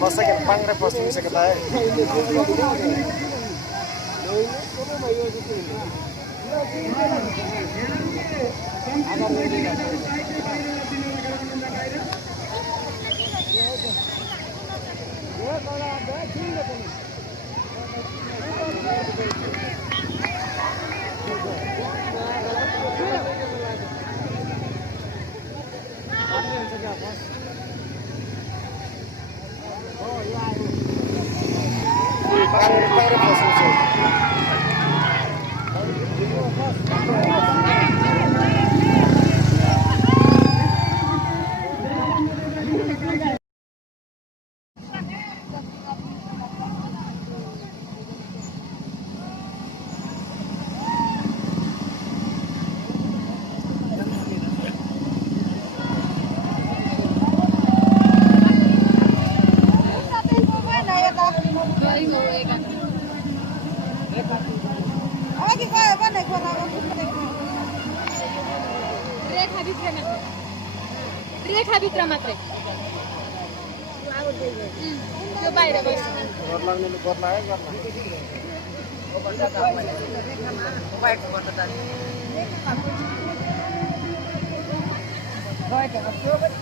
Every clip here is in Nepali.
Basta que pangre posto bisa kita. रेखाभित्र मात्रै त्यो बाहिर बस्छ घर लाग्ने घर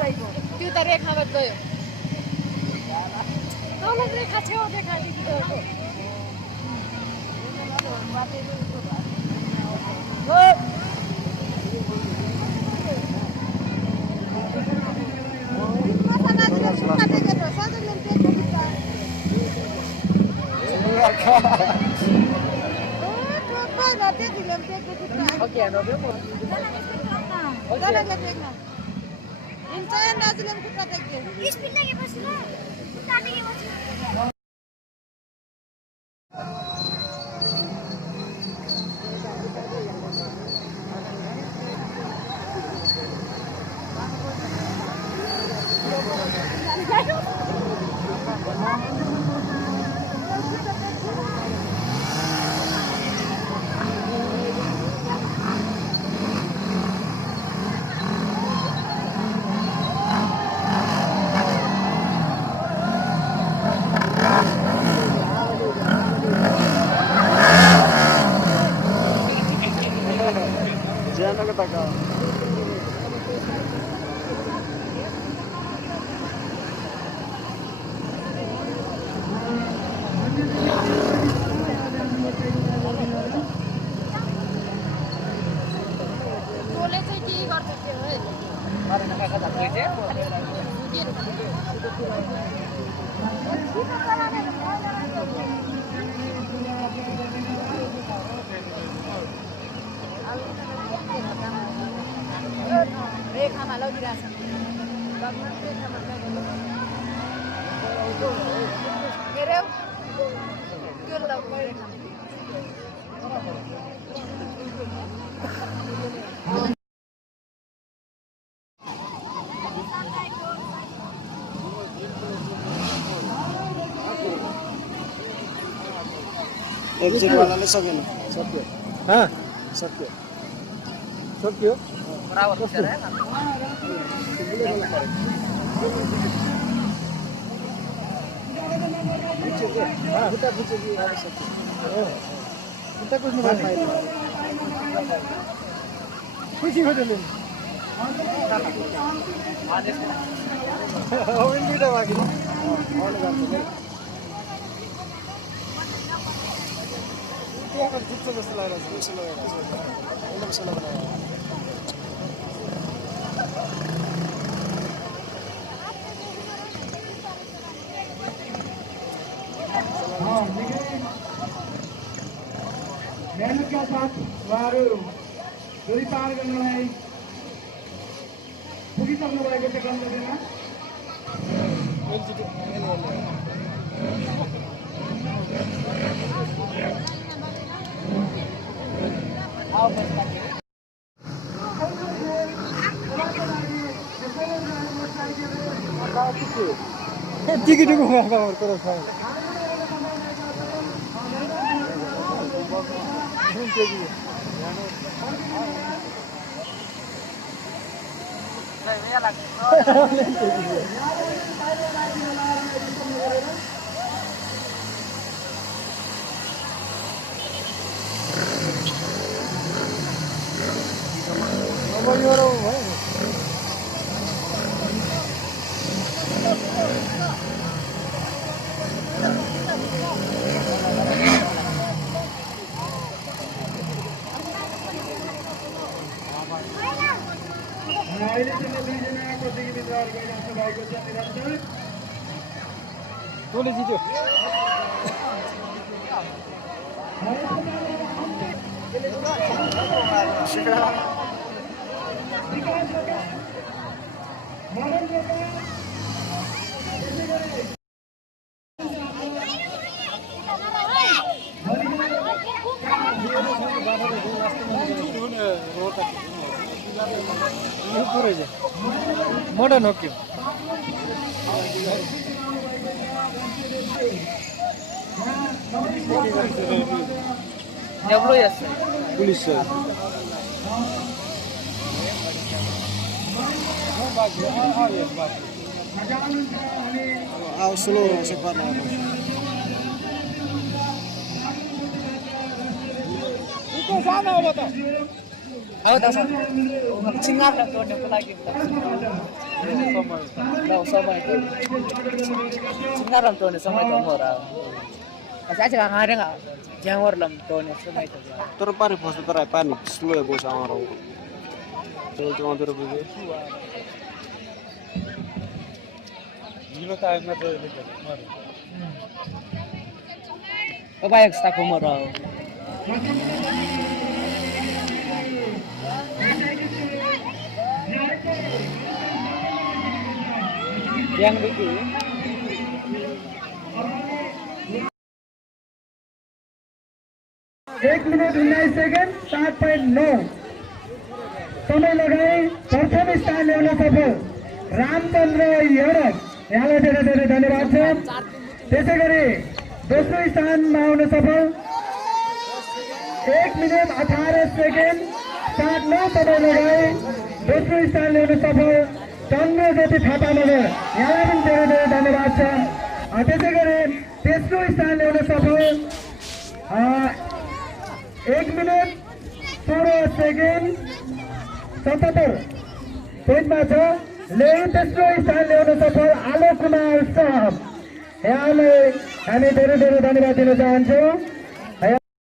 लाग्यो त्यो त रेखावत गयो तल रेखा छेउ रेखा रेखामा लगिरहेछ एक्जिट वालाले सकेन सक्यो सक्यो सक्यो बराबर हो रहा है ना खुशी हो गई उहाँहरू दूरी पार गर्नलाई पुगिसक्नु भएको छ गन्तव्यमा। टिकटको खबर करो छ अहिलेसम्म दुईजना प्रतियोगिताहरू गइरहनु भएको छ निरन्तर। कसले जित्यो मोडर्न हो क्यों Jablo ya sir. पुलिस आओ स्लो से पार Ako daw sir. Singar na to na palagi. Daw samay to. Singar lang to na samay to mora. Kasi aja ngare nga. Jangor lam to na samay to. तर पानी फस्नु तर पानी स्लो गयो सामर चल तो अंदर बुझे गिलो त आएन त लेके मार O bayag sa ko mora. Yang dulu. 1 minute 19 second 7.9 समय लगाई प्रथम स्थान ल्याउन सफल रामचन्द्र यडक, यहाँलाई धेरै धेरै धन्यवाद छ। त्यसै गरी दोस्रो स्थानमा आउन सफल 1 मिनट 18 सेकेन्ड 7.9 समय लगाई दोस्रो स्थान ल्याउन सफल चन्द्रज्योति थापा नगर, यहाँलाई पनि धेरै धेरै धन्यवाद छ। त्यसै गरी तेस्रो स्थान ल्याउन सफल 1 मिनट 16 सेकेन्ड 77 पोइन्टमा छ। तेस्रो स्थान ल्याउन सफल आलोक कुमार साहब, यहाँलाई हामी धेरै धेरै धन्यवाद दिन चाहन्छौँ।